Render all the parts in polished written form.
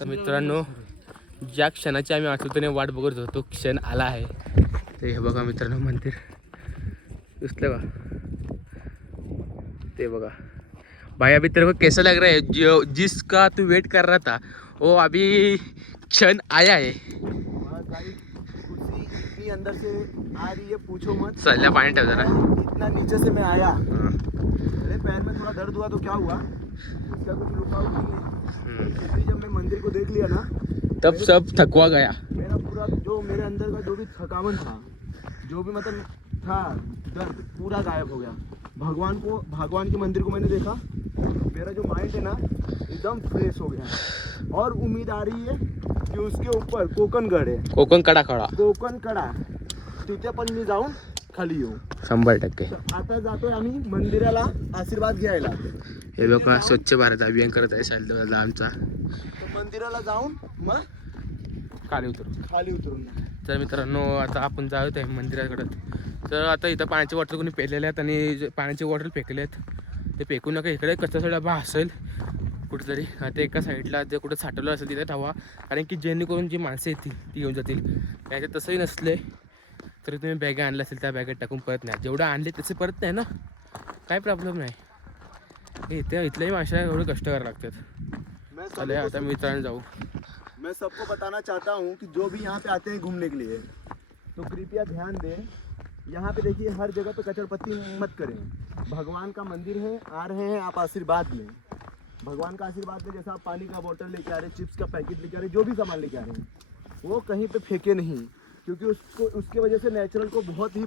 तर मित्रांनो, ज्या क्षणाची आम्ही आठवतोने वाट बघत होतो तो क्षण आला आहे. ते हे बघा मित्रांनो, मंदिर दिसलं का? ते बघा भाई, अभी तेरे को कैसा लग रहा है? जो जिसका तू वेट कर रहा था वो अभी क्षण आया है. खुशी इतनी अंदर से आ रही है, पूछो मत. चलल्या पाणी ठेव जरा. इतना नीचे से मैं आया, मेरे पैर में थोड़ा दर्द हुआ तो क्या हुआ, इसका कुछ रुका नहीं है. फिर जब मैं मंदिर को देख लिया ना, तब सब थकवा गया. मेरा पूरा जो मेरे अंदर का जो भी थकावन था, जो भी मतलब था दर्द, पूरा गायब हो गया. भगवान के मंदिर को मैंने देखा, मेरा जो माइंड है ना एकदम फ्रेश हो गया. और उम्मीद आ रही है की उसके ऊपर कोकणगड आहे, कोकण कडा खडा कोकण कडा, तिथे पण मी जाऊन खाली येऊ. 100%. आता जातोय आम्ही मंदिराला आशीर्वाद घ्यायला. हे बघा, स्वच्छ भारत अभियान करत आहे साहिल आमचा. तर मंदिराला जाऊन मग खाली उतरून. तर मित्रांनो, आता आपण जाऊत आहे मंदिराकडे. तर आता इथं पाण्याची बॉटल कोणी पेरलेले आहेत आणि पाण्याची बॉटल फेकले आहेत. ते फेकू नका, इकडे कचरा डबा असेल कुठेतरी, ते एका साईडला जे कुठं साठवलं असेल तिथे ठेवा. कारण की जेणेकरून जी माणसं येतील ती घेऊन जातील. त्याच्यात तसंही नसले तरी तुम्ही बॅगा आणल्या असेल त्या बॅगेत टाकून परत नाही. जेवढं आणले तसे परत नाही ना, काय प्रॉब्लेम नाही. इथल्याही माणसाला एवढे कष्ट करावे लागतात. चले आता मित्रांनो जाऊ. मैं सबको बताना चाहता हूँ कि जो भी यहाँ पे आते हैं घूमने के लिए, तो कृपया ध्यान दें. यहाँ पे देखिए, हर जगह पे कचड़पत्ती मत करें. भगवान का मंदिर है, आ रहे हैं आप आशीर्वाद लें. भगवान का आशीर्वाद लें. जैसा आप पानी का बोतल लेके आ रहे हैं, चिप्स का पैकेट लेके आ रहे हैं, जो भी सामान लेके आ रहे हैं, वो कहीं पे फेंके नहीं, क्योंकि उसके वजह से नेचुरल को बहुत ही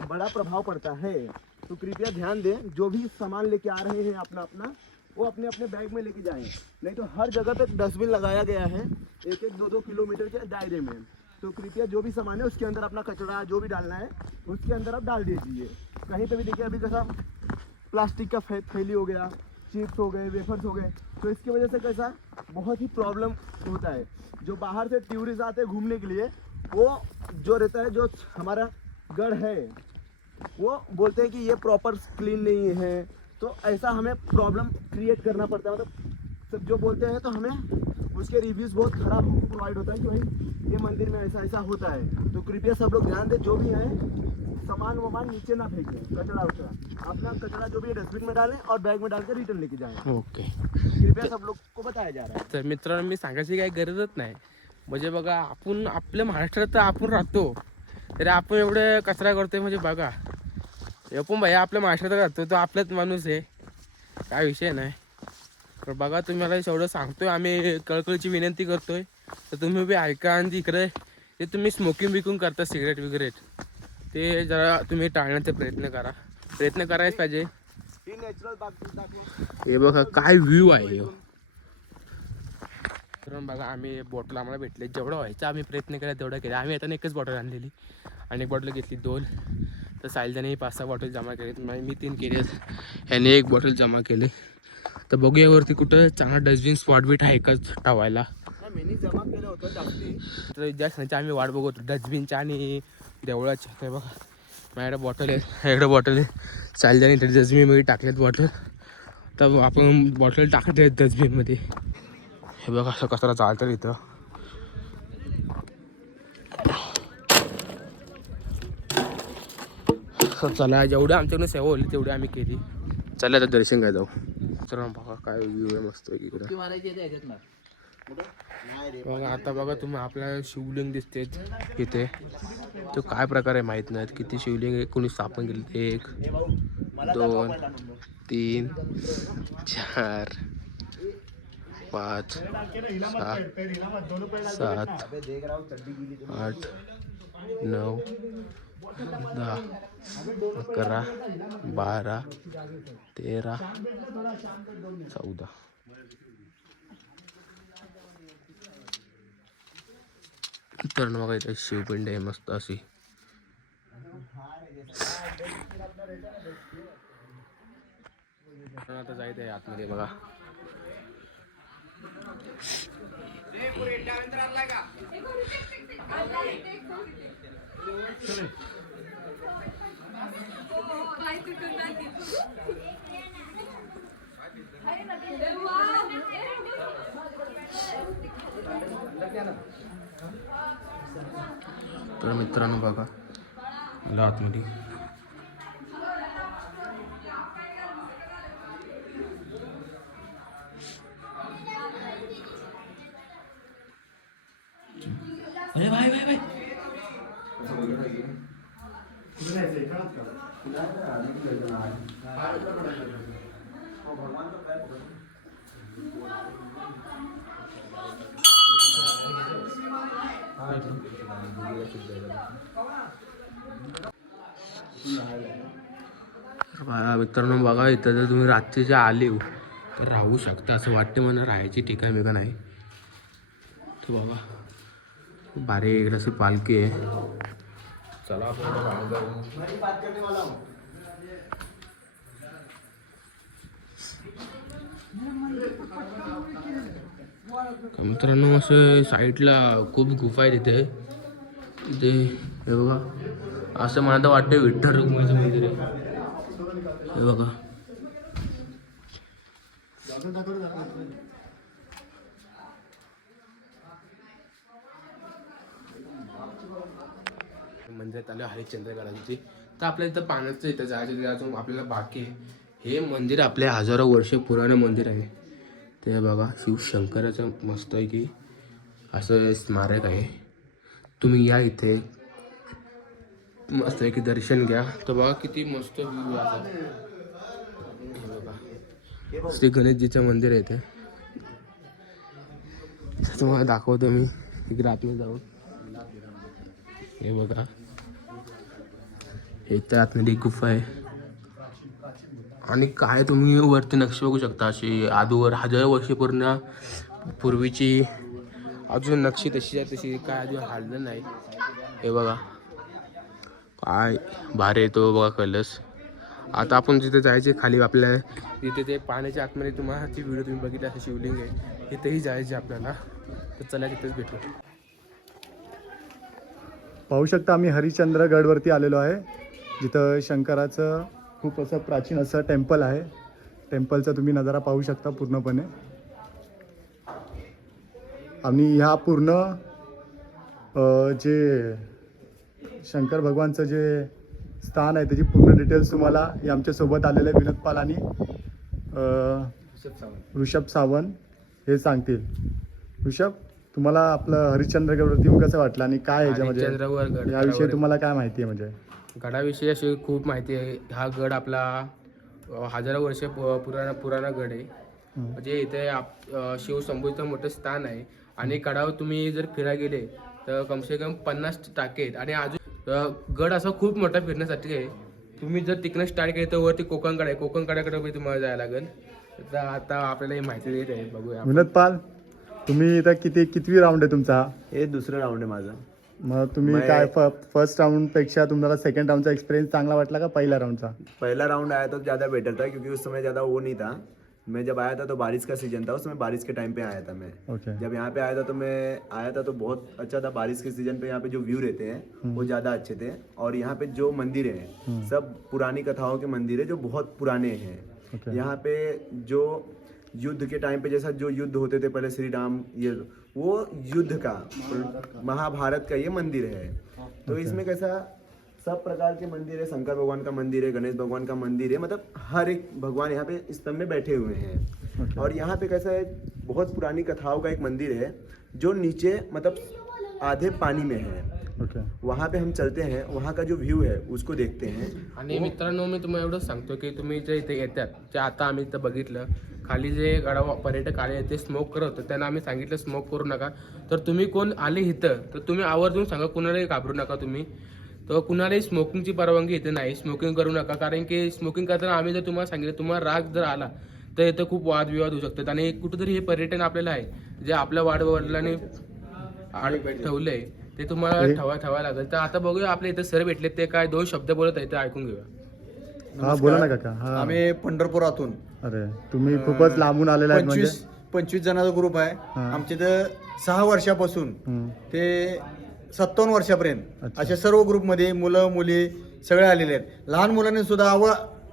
बड़ा प्रभाव पड़ता है. तो कृपया ध्यान दें, जो भी सामान लेके आ रहे हैं अपना वो अपने अपने बैग में लेके जाएं. नहीं तो हर जगह पे डस्टबिन लगाया गया है 1-2 किलोमीटर के दायरे में. तो कृपया जो भी सामान है उसके अंदर अपना कचरा जो भी डालना है उसके अंदर आप डाल दीजिए. कहीं पे भी देखिए, अभी कैसा प्लास्टिक का थैली हो गया, चिप्स हो गए, वेफर्स हो गए, तो इसकी वजह से कैसा बहुत ही प्रॉब्लम होता है. जो बाहर से टूरिस्ट आते हैं घूमने के लिए, वो जो रहता है, जो हमारा गढ़ है, वो बोलते हैं कि ये प्रॉपर क्लीन नहीं है. तो ऐसा हमें प्रॉब्लम क्रिएट करना पड़ता है. मतलब सब जो बोलते हैं तो हमें उसके रिव्यूज़ बहुत ख़राब हमको प्रोवाइड होता है कि भाई ये मंदिर में ऐसा होता है. तो कृपया सब लोग ध्यान दें, जो भी है सामान वामान नीचे ना फेंकें, कचरा अपना कचरा जो भी है डस्टबिन में डालें और बैग में डाल कर रिटर्न लेके जाएं. ओके. कृपया सब लोग को बताया जा रहा है. तर मित्रांनो, मी सांगायची काही गरजच नाही. म्हणजे बघा, आपण आपल्या महाराष्ट्रात तर आपण राहतो, तरी आपण एवढे कचरा करतोय. म्हणजे बघा, पण भाई आपल्या महाराष्ट्रात राहतो तो आपलाच माणूस आहे, काय विषय नाही. तर बघा, तुम्हाला एवढं सांगतोय आम्ही, कळकळीची विनंती करतोय, तर तुम्ही बी ऐका. आणि इकडे ते तुम्ही स्मोकिंग बिकिंग करता, सिगरेट वगैरे, ते जरा तुम्ही टाळण्याचा प्रयत्न करायच पाहिजे. ही नॅचरल बाग. हे बघा काय व्ह्यू आहे. तर बघा, आम्ही बॉटल आम्हाला भेटले, जेवढं व्हायचं आम्ही प्रयत्न केला तेवढं केला. आम्ही आता एकच बॉटल आणलेली आणि एक बॉटल घेतली 2. तर साहिलने 5-6 बॉटल जमा केलेत, मी 3 केले, ह्याने 1 बॉटल जमा केले. तर बघूया वरती कुठं चांगला डस्टबिन स्पॉट बीट आहे का ठेवायला. मी जमा केलं होतं जास्ती. तर ज्या क्षणाची आम्ही वाट बघतो डस्टबिनच्या आणि देवळाच्या. तर बघा, माझ्याकडे बॉटल आहे, ह्याकडे बॉटल आहे. साहिलने डस्टबिनमध्ये टाकलेत बॉटल. तर आपण बॉटल टाकत आहेत डस्टबिनमध्ये. हे बघा असं कचरा चालतं इथं. चला, जेवढं आमच्याकडून सेवा होली तेवढी आम्ही केली. चला आता दर्शन घ्या जाऊ. तर बघा काय व्ह्यू आहे मस्त इकडं. बघा आता बघा तुम्ही, आपल्याला शिवलिंग दिसते इथे. तो काय प्रकार आहे माहीत नाही. किती शिवलिंग कोणी स्थापन केले. 1 2 3 4 5 6 7 8 9 10 11 12 13 14. तर बघा इथे शिवपिंड आहे मस्त अशी. आता जायचं आहे आतमध्ये. बघा मित्रांनो बघा मला आतमध्ये अरे भाई भाई भाई मित्रांनो बघा इथं जर तुम्ही रात्रीच्या आले तर राहू शकता असं वाटते मला राहायची ठिकाण बिकाण आहे तर बघा बारे इकडे अशी पालखी आहे चला आपण बाहेर जाऊ मित्रांनो असं साईडला खूप गुफा आहे तिथे इथे हे बघा असं मला तर वाटतं विठ्ठल रुक्माईचं मंदिर आहे हे बघा मंदिरात आलं हरिश्चंद्रगडाची तर आपल्या इथं पाण्याचं इथं जायचं अजून आपल्याला बाकी आहे हे मंदिर आपल्या हजारो वर्ष पुराणे मंदिर आहे ते बघा शिवशंकराचं मस्त आहे की असं स्मारक आहे तुम्ही या इथे मस्त आहे की दर्शन घ्या तर बघा किती मस्त व्ह्यू आहे बघा श्री गणेशजीचं मंदिर आहे ते तुम्हाला दाखवतो मी इकडे आतमध्ये जाऊन हे बघा हे तर आतमध्ये गुफा आहे आणि काय तुम्ही वरती नक्षी बघू शकता अशी आधीवर हजारो वर्ष पूर्वीची अजून नक्षी तशी आहे तशी काय अजून हाललं नाही हे बघा काय भारी येतो बघा कलस आता आपण जिथे जायचे खाली आपल्याला तिथे ते पाण्याच्या आतमध्ये तुम्हाला ती व्हिडिओ तुम्ही बघितली असं शिवलिंग आहे तिथेही जायचे आपल्याला तर चला तिथेच भेटू पाहू शकता आम्ही हरिश्चंद्रगडवरती आलेलो आहे जिथं शंकराचं खूप असं प्राचीन असं टेम्पल आहे टेम्पलचा तुम्ही नजारा पाहू शकता पूर्णपणे आणि ह्या पूर्ण जे शंकर भगवानचं जे स्थान आहे त्याची पूर्ण डिटेल्स तुम्हाला हे आमच्यासोबत आलेले विनोद पाल आणि ऋषभ सावंत हे सांगतील ऋषभ तुम्हाला आपलं हरिश्चंद्रगडवरती येऊन कसं वाटलं आणि काय याच्यामध्ये याविषयी तुम्हाला काय माहिती आहे म्हणजे गडाविषयी अशी खूप माहिती आहे हा गड आपला हजारो वर्ष पुराणा गड आहे म्हणजे इथे शिवशंभूचं मोठं स्थान आहे आणि गडावर तुम्ही जर फिरायला गेले तर कमसे कम 50 टाके आहेत आणि अजून गड असा खूप मोठा फिरण्यासाठी आहे तुम्ही जर तिकडनं स्टार्ट केलं तर वरती कोकणगड आहे कोकणगडाकडे तुम्हाला जायला लागेल तर आता आपल्याला ही माहिती देत आहे बघूया विनोद पाल तुम्ही इथं कितवी राऊंड आहे तुमचा हे दुसरं राउंड आहे माझा मग तुम्ही काय फर्स्ट राउंड पेक्षा तुम्हाला सेकंड राउंडचा एक्सपिरियंस चांगला वाटला का पहिला राउंडचा पहला राउंड आया तो ज़्यादा बेटर था क्योंकि उस समय ज़्यादा वो नहीं था मैं जब आया था तो बारिश का सीजन था उस समय बारिश के टाइम पे आया था मैं ओके जब यहाँ पे आया था तो मैं आया था तो बहुत अच्छा था बारिश के सीजन पे यहाँ पे जो व्यू रहते हैं वो ज़्यादा अच्छे थे और यहाँ पे जो मंदिर हैं सब पुरानी कथाओं के मंदिर है जो बहुत पुराने हैं यहाँ पे जो युद्ध के टाइम पे जैसा जो युद्ध होते थे पहले श्री राम ये वो युद्ध का महाभारत का ये मंदिर है तो इसमें कैसा सब प्रकार के मंदिर है शंकर भगवान का मंदिर है गणेश भगवान का मंदिर है मतलब हर एक भगवान यहाँ पे स्तंभ में बैठे हुए हैं और यहाँ पे कैसा है बहुत पुरानी कथाओं का एक मंदिर है जो नीचे मतलब आधे पानी में है वहाँ पे हम चलते हैं वहाँ का जो व्यू है उसको देखते हैं आणि मित्रांनो मी तुम्हाला एवढंच सांगतो की तुम्ही जे इथे येतात जे आता आम्ही इथं बघितलं खाली जे गडावर पर्यटक आले ते स्मोक करत होते त्यांना आम्ही सांगितलं स्मोक करू नका तर तुम्ही कोण आले इथं तर तुम्ही आवर्जून सांगा कुणालाही घाबरू नका तुम्ही तर कुणालाही स्मोकिंगची परवानगी इथे नाही स्मोकिंग करू नका कारण की स्मोकिंग करताना आम्ही जर तुम्हाला सांगितलं तुम्हाला राग जर आला तर इथं खूप वादविवाद होऊ शकतात आणि कुठेतरी हे पर्यटन आपल्याला आहे जे आपल्या वाडवडिलांनी ठेवलंय ते तुम्हाला ठेवायला लागेल तर आता बघूया आपल्या इथे सर भेटले ते काय 2 शब्द बोलत आहे ते ऐकून घेऊया हा बोला ना काका हा आम्ही पंढरपुरातून अरे तुम्ही खूपच लांबून आलेला आहे म्हणजे 25 जणांचा ग्रुप आहे आमच्या इथं 6 वर्षापासून ते 57 वर्षापर्यंत अशा सर्व ग्रुपमध्ये मुलं मुली सगळे आलेले आहेत लहान मुलांनी सुद्धा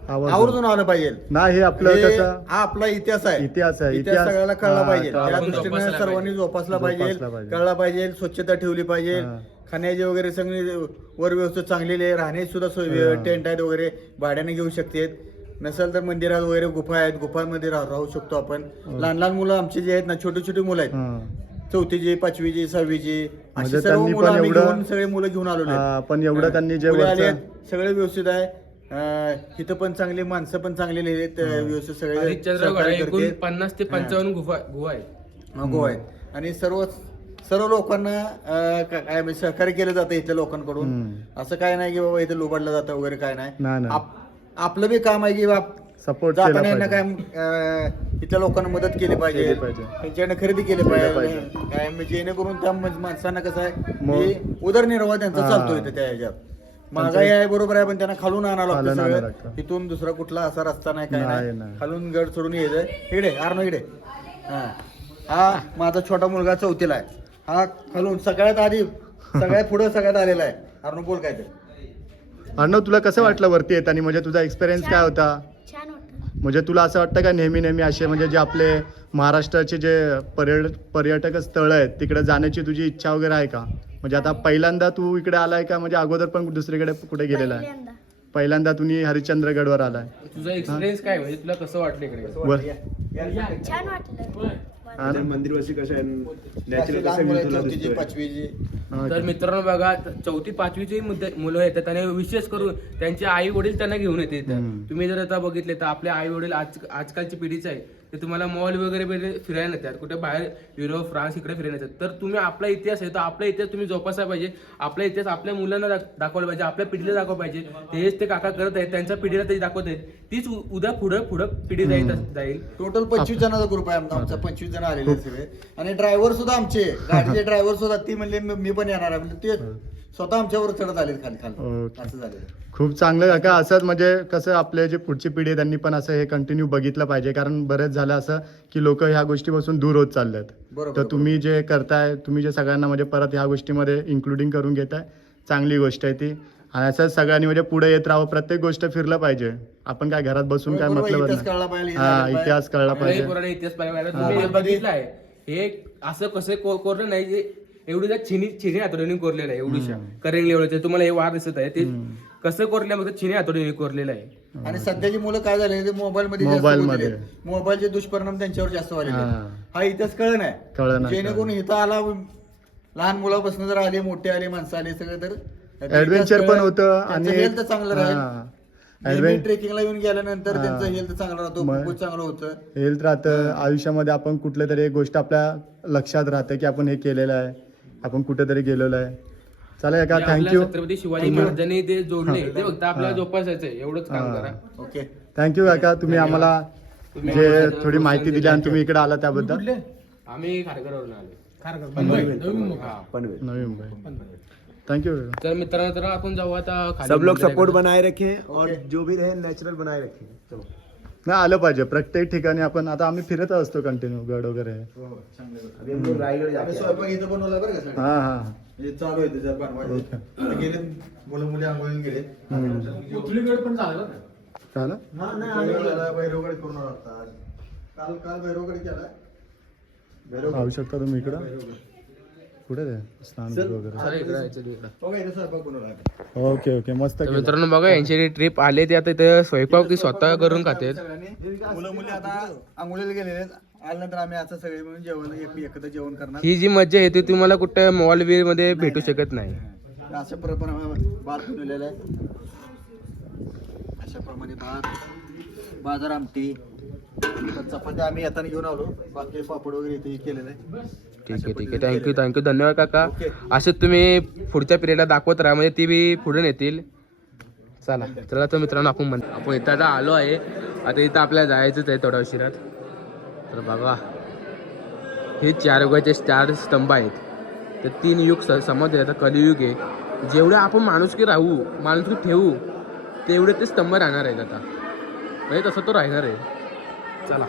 आवर्जून आलं पाहिजे ना हे आपलं कसं हा आपला इतिहास आहे इतिहास सगळ्याला कळला पाहिजे त्या दृष्टीने सर्वांनी जोपासला पाहिजे कळला पाहिजे स्वच्छता ठेवली पाहिजे खाण्याची वगैरे सगळी वर व्यवस्था चांगलेली आहे. राहण्याची सुद्धा सोय, टेंट आहेत वगैरे भाड्याने घेऊ शकते. नसेल तर मंदिरात वगैरे गुफा आहेत, गुफांमध्ये राहू शकतो आपण. लहान लहान मुलं आमचे जे आहेत ना, छोटी छोटी मुलं आहेत, हां. 4थीची 5वीची 6वीची म्हणजे अशी सर्व त्यांनी मुलं पण आम्ही एवढं- घेऊन सगळे मुलं घेऊन आलेलो आहेत. पण एवढं त्यांनी जे मुले आले वरचं- आहेत, सगळे व्यवस्थित आहे. इथं पण चांगली माणसं पण चांगले आहेत, व्यवस्थित सगळे हरिश्चंद्रगड सहकार्य एकूण करतात. 50 ते 55 गुहा आहेत. गो आहेत. आणि सर्व लोकांना काय म्हणजे सहकार्य केलं जातं इथल्या लोकांकडून. असं काय नाही की बाबा इथे लोबाडलं जातं वगैरे काय नाही. नाही नाही आपलं बी काम आहे की सपोर्ट केला जाताना यांना पाहिजे. काय इथल्या लोकांना मदत केली पाहिजे, केली पाहिजे. त्यांच्याकडे खरेदी केली पाहिजे. काय म्हणजे जेणेकरून त्या माणसांना कसं आहे मग- की उदरनिर्वाह त्यांचा चालतो इथे त्या ह्याच्यात. महागाई आहे बरोबर आहे, पण त्यांना खालून आणावं लागतं खालून आणावं सगळं. लागतं. इथून दुसरा कुठला असा रस्ता नाही काय नाही, नाही. नाही. खालून गड सोडून यायचं. इकडे आर्नो इकडे. हा माझा छोटा मुलगा 4थीला आहे. हा खालून सगळ्यात आधी सगळ्यात पुढे सगळ्यात आलेला आहे. आर्नो बोल काय ते. अर्णव, तुला कसं वाटलं वरती येताना? म्हणजे तुझा एक्सपिरियन्स काय होता? छान वाटतं. म्हणजे तुला असं वाटतं का नेहमी असे म्हणजे जे आपले महाराष्ट्राचे जे पर्यटक स्थळ आहेत तिकडे जाण्याची तुझी इच्छा वगैरे आहे का? म्हणजे आता पहिल्यांदा तू इकडे आलाय का म्हणजे अगोदर पण दुसरीकडे कुठे गेलेला आहे? पहिल्यांदा. पहिल्यांदा तुम्ही हरिश्चंद्रगडवर आलाय. तुझा एक्सपिरियन्स काय म्हणजे तुला कसं वाटलं इकडे? छान वाटलं. हा ना? मंदिर वरती कसं आहे नॅचरल लहान कसं मुलं view तुला 4थीची दिसतोय. 5वीची तर मित्रांनो बघा, 4थी 5वीची मुलं येतात आणि विशेष करून त्यांचे आई वडील त्यांना घेऊन येते इथं. तुम्ही जर आता बघितले तर आपले आई वडील आजकालची पिढीच आहे ते तुम्हाला मॉल वगैरे फिरायला नेतात, कुठे बाहेर युरोप फ्रान्स इकडे फिरायला नेतात. तर तुम्ही आपला इतिहास आहे तर आपला इतिहास तुम्ही जोपासायला पाहिजे. आपला इतिहास आपल्या मुलांना दाखवला पाहिजे, आपल्या पिढीला दाखवलं पाहिजे. तेच ते काका करत आहेत, त्यांच्या पिढीला ते दाखवत आहेत. तीच उद्या पुढं पिढी जाईल. टोटल 25 जणांचा ग्रुप आहे आमचा. 25 जण आलेले आहेत सगळे. आणि ड्रायव्हर सुद्धा आमचे, गाडीचे ड्रायव्हर सुद्धा ती म्हणले मी पण येणार आहे. म्हणजे ते स्वतः आमच्यावर चढत आले खाली ओके. असं झालेलं. खूप चांगलं काका. असंच म्हणजे कसं आपले जे पुढची पिढी आहे त्यांनी पण असं हे कंटिन्यू बघितलं पाहिजे, कारण बरेच झालं असं की लोक ह्या गोष्टीपासून दूर होत चाललेत. बरोबर, तर तुम्ही जे करताय, तुम्ही जे सगळ्यांना म्हणजे परत ह्या गोष्टीमध्ये इन्क्लुडिंग करून घेताय, चांगली गोष्ट आहे ती. आणि असंच सगळ्यांनी म्हणजे पुढे येत राहावं, प्रत्येक गोष्ट फिरलं पाहिजे. आपण काय घरात बसून काय बरोबर, मतलब इतिहास कळला पाहिजे, हा, इतिहास कळला आपल्याही पाहिजे. पोरांना इतिहास पाहिजे. तुम्ही बघितलं आहे हे असं कसं कोरलं नाही, जे एवढी चिनी हातोडीने कोरलेलं आहे. एवढीशा करेंग लेवलचे तुम्हाला हे वार दिसत आहे ते कसं कोरल्या मग चिनी हातोडीने कोरलेलं आहे. आणि सध्याची मुलं काय झाले ते मोबाईलमध्ये मोबाईलमध्ये. मोबाईलचे दुष्परिणाम त्यांच्यावर जास्त झालेले आहेत. हा. हा इतिहास कळ नाही. कळलं नाही. जेणेकरून इथं आला, लहान मुलापासून जर आले, मोठे आले, माणसं आले सगळे, तर ऍडव्हेंचर पण होतं आणि हेल्थ चांगलं राहील. ऍडव्हेंचर ट्रेकिंगला येऊन गेल्यानंतर त्यांचं हेल्थ चांगलं राहतो, खूपच चांगलं होतं. हेल्थ राहतं. आयुष्यामध्ये आपण कुठल्या तरी एक गोष्ट आपल्या लक्षात राहते की आपण हे केलेलं आहे, आपण कुठेतरी गेलेलो आहे. चालेल का, जे आपल्या थँक्यू. छत्रपती शिवाजी महाराजांनी ते जोडले ते फक्त आपल्याला जोपासायचं आहे. एवढंच काम करा. ओके. थँक्यू काका, तुम्ही आम्हाला जे थोडी माहिती दिली आणि तुम्ही इकडे आला त्याबद्दल. आम्ही खारघरवरून आलो. हा. पनवेल. नवी मुंबई. थँक्यू. तर मित्रांनो, तर आपण जाऊ आता खाली सब लोग मंदिराकडे. सपोर्ट बनाए रखें और जो भी रहे नेचुरल बनाए रखें. चलो. नाही, आलं पाहिजे प्रत्येक ठिकाणी. आपण आता आम्ही फिरत असतो कंटिन्यू गड वगैरे. अभी हम लोग रायगढ़ आम्ही जाके स्वयंपाक इथं बनवला बरं का सगळं. हा हा. म्हणजे चालू आहे त्याच्यात बनवायचं. आता गेले मुलं मुली आंघोळीला गेले. चालेल. भैरवगड करून आलो आता. काल भैरवगड केला. पाहू शकता तुम्ही इकडं कुठे ते स्नानगृह वगैरे. चला इकडं यायचं तिकडं. बघा इथं स्वयंपाक बनवला आता. ओके ओके, मस्त तर केलं. मित्रांनो बघा, यांची ट्रिप आले ते आता इथे स्वयंपाक ती स्वतः करून खातात. सगळ्यांनी मुलं मुली आता आंघोळीला गेलेले आहेत. आल्यानंतर आम्ही आता सगळे मिळून जेवण एकत्र जेवण करणार. ही जी मजा येते तुम्हाला कुठे मॉल बीर मध्ये भेटू शकत नाही. अशा प्रमाणे भात बनवलेला आहे. अशा प्रमाणे भात, बाजार आमटी, तर चपात्या आम्ही येताना घेऊन आलो. बाकी पापड वगैरे इथे केलेलं आहे. ठीक आहे. थँक्यू धन्यवाद काका. असं तुम्ही पुढच्या पिरियडला दाखवत राहा, म्हणजे ती बी पुढे नेतील. चला तर मित्रांनो, आपण इथं आता आलो आहे. आता इथं आपल्याला जायचंच आहे थोड्या उशिरात. तर बघा, हे 4 युगाचे 4 स्तंभ आहेत. तर 3 युग समजले. आता कलियुग आहे. जेवढे आपण माणुसकी ठेवू तेवढे ते स्तंभ राहणार आहेत आता. म्हणजे तसं तो राहणार आहे. चला.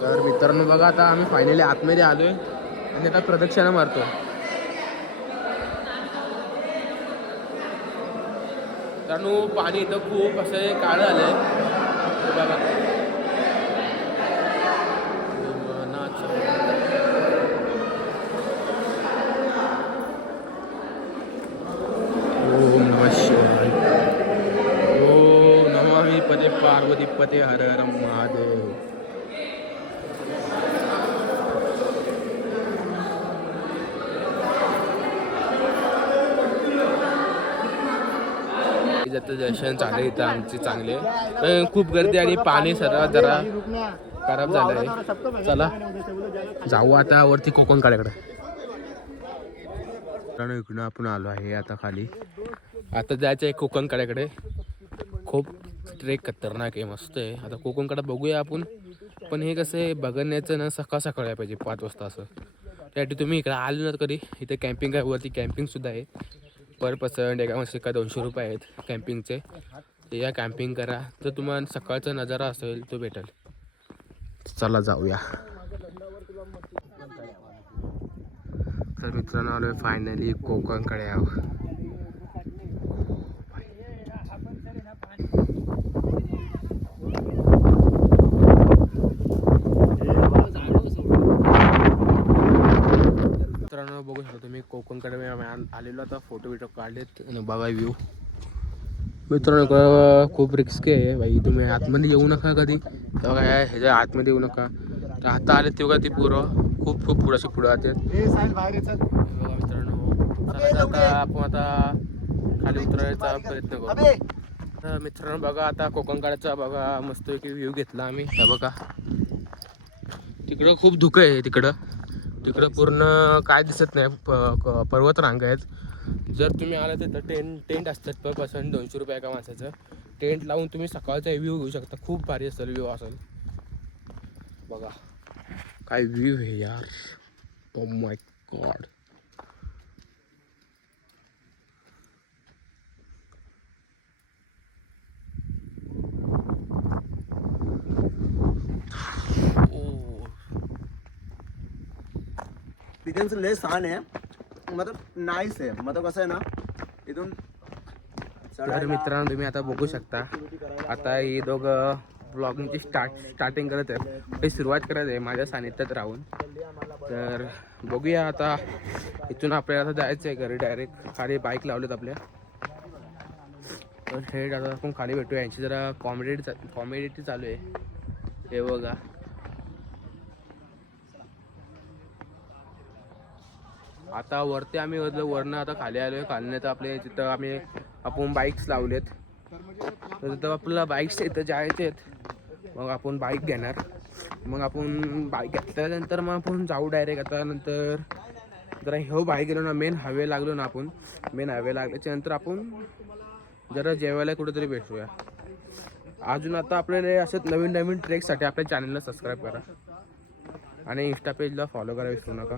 तर मित्रांनो बघा, आता आम्ही फायनली आतमध्ये आलोय आणि आता प्रदक्षिणा मारतो. मित्रांनो पाणी इथं खूप असं काळं आलंय बघा. ओम नमः शिवाय. ओम नमामि पदे पार्वती पते हर हर महादेव. दर्शन चालू इथं आमचे चांगले पण खूप गर्दी आणि पाणी सर्व जरा खराब झालंय. चला जाऊ आता वरती कोकण कड्याकडे. इकडनं आपण आलो आहे आता खाली. आता जायचं आहे कोकण कड्याकडे. खूप ट्रेक खतरनाक आहे, मस्त आहे. आता कोकण कडा बघूया आपण. पण हे कसं आहे बघण्याचं ना सकाळ सकाळ आहे पाहिजे 5 वाजता असं. त्यासाठी तुम्ही इकडे आले ना कधी इथे कॅम्पिंग आहे, वरती कॅम्पिंगसुद्धा आहे. पर पर्सन एका माणसाचे का 200 रुपये आहेत कॅम्पिंगचे. ते या कॅम्पिंग करा तर तुम्हाला सकाळचा नजारा असेल तो भेटेल. चला जाऊया. तर मित्रांनो आलो फायनली कोकणकडे आहो. मित्रांनो बघू शकता तुम्ही कोकणकडे आलेलो आता फोटो बिटो काढलेत आणि बघा व्ह्यू. मित्रांनो खूप रिस्की आहे भाई, तुम्ही आतमध्ये येऊ नका कधी. तेव्हा काय ह्याच्या आतमध्ये येऊ नका. तर आता आले तेव्हा ती पोरं खूप खूप पुढे पुढे जातात. बघा मित्रांनो आता आपण आता खाली उतरायचा प्रयत्न करू. तर मित्रांनो बघा आता कोकणकड्याचा बघा मस्तपैकी व्ह्यू घेतला आम्ही. हे बघा तिकडं खूप धुकं आहे. तिकडं पूर्ण काय दिसत नाही, पर्वत रांग आहेत. जर तुम्ही आला तर टेंट असतात पर पर्सन 200 रुपये एका माणसाचं. टेंट लावून तुम्ही सकाळचा व्ह्यू घेऊ शकता. खूप भारी असेल व्ह्यू असेल. बघा काय व्ह्यू आहे यार. Oh my God. एक्सपीरियंस लय छान आहे, मतलब नाईस आहे. मतलब कसं आहे ना इथून तर मित्रांनो तुम्ही आता बघू शकता आता हे दोघं ब्लॉगिंगची स्टार्टिंग करत आहेत. हे सुरुवात करत आहे माझ्या सानिध्यात राहून. तर बघूया आता इथून आपल्याला आता जायचं आहे घरी डायरेक्ट. खाली बाईक लावलेत आपल्या. तर थेट आता आपण खाली भेटूया. यांची जरा कॉमेडी चालू आहे. हे बघा आता वरती आम्ही वरनं आता खाली आलो आहे. खाली तर आपले तिथं आपण बाईक्स लावलेत. तर तिथं आपल्याला बाईक्स इथं जायचे आहेत. मग आपण बाईक घेणार. मग आपण बाईक घेतल्यानंतर मग आपण जाऊ डायरेक्ट. आता नंतर जरा बाईक गेलो ना मेन हायवे लागलो ना आपण. मेन हायवे लागल्याच्या नंतर आपण जरा जेवायला कुठेतरी भेटूया. अजून आता आपल्याला असंच नवीन ट्रेकसाठी आपल्या चॅनलला सबस्क्राईब करा आणि इंस्टा पेजला फॉलो करा विसरू नका.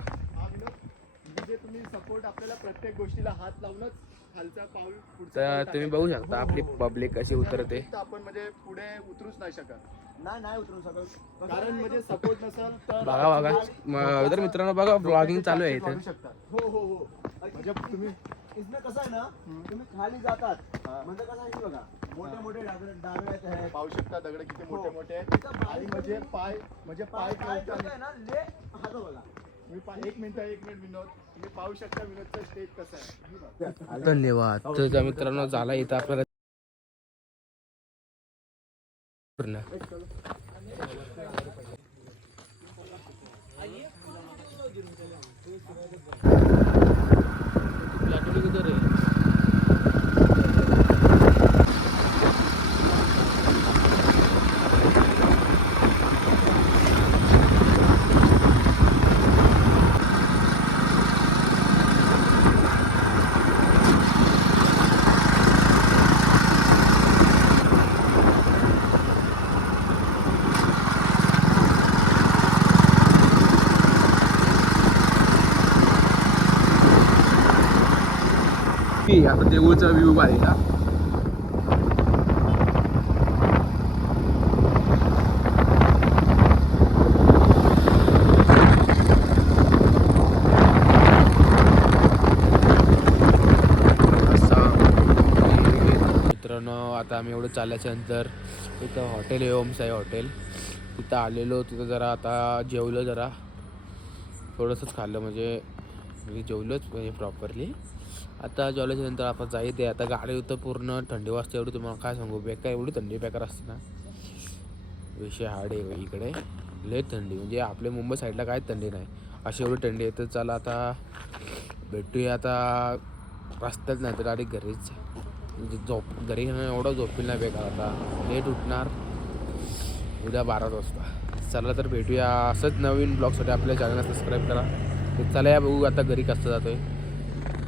तुम्ही सपोर्ट आपल्याला प्रत्येक गोष्टीला हात लावूनच खालचा पाऊल तर तुम्ही बघू शकता आपली पब्लिक कशी उतरते. आपण म्हणजे पुढे उतरूच नाही शकत. नाही उतरू शकत, कारण म्हणजे सपोर्ट नसेल तर बघा तर मित्रांनो बघा ब्लॉगिंग चालू आहे इथे. हो म्हणजे तुम्ही इसमें कसं आहे ना तुम्ही खाली जातात म्हणजे कसं आहे की बघा मोठे डाग आहेत. पाहू शकता दगड किती मोठे आहेत. आणि म्हणजे पाय कसं ना ले हात बघा. एक मिनिट विनोद, तुम्ही पाहू शकता विनोदचा स्टेप कसा आहे. धन्यवाद. तर मित्रांनो झाला इथं आपल्याला पूर्ण. आता देऊळचा व्ह्यू आहे का. आम्ही एवढं चालल्याच्या नंतर इथं हॉटेल आहे, ओमसाई हॉटेल. तिथं आलेलो. तिथं जरा आता जेवलो, जरा थोडंसंच खाल्लं म्हणजे जेवलोच म्हणजे प्रॉपरली. आता जेवल्याच्या नंतर आपण जायचं. आता गाडी होतं पूर्ण थंडी वाजते एवढी, तुम्हाला काय सांगू, बेकार एवढी थंडी बेकार असते ना, विषय हार्ड आहे इकडे. लय थंडी म्हणजे आपल्या मुंबई साईडला काय थंडी नाही, अशी एवढी थंडी आहे. तर चला आता भेटूया आता रस्त्यात, नाही तर डायरेक्ट घरीच. म्हणजे घरी एवढं झोपेल नाही बेकार. आता लेट उठणार उद्या 12 वाजता. चला तर भेटूया असंच नवीन ब्लॉगसाठी. आपल्या चॅनलला सबस्क्राईब करा. तर चला या बघू आता घरी कसं जातोय.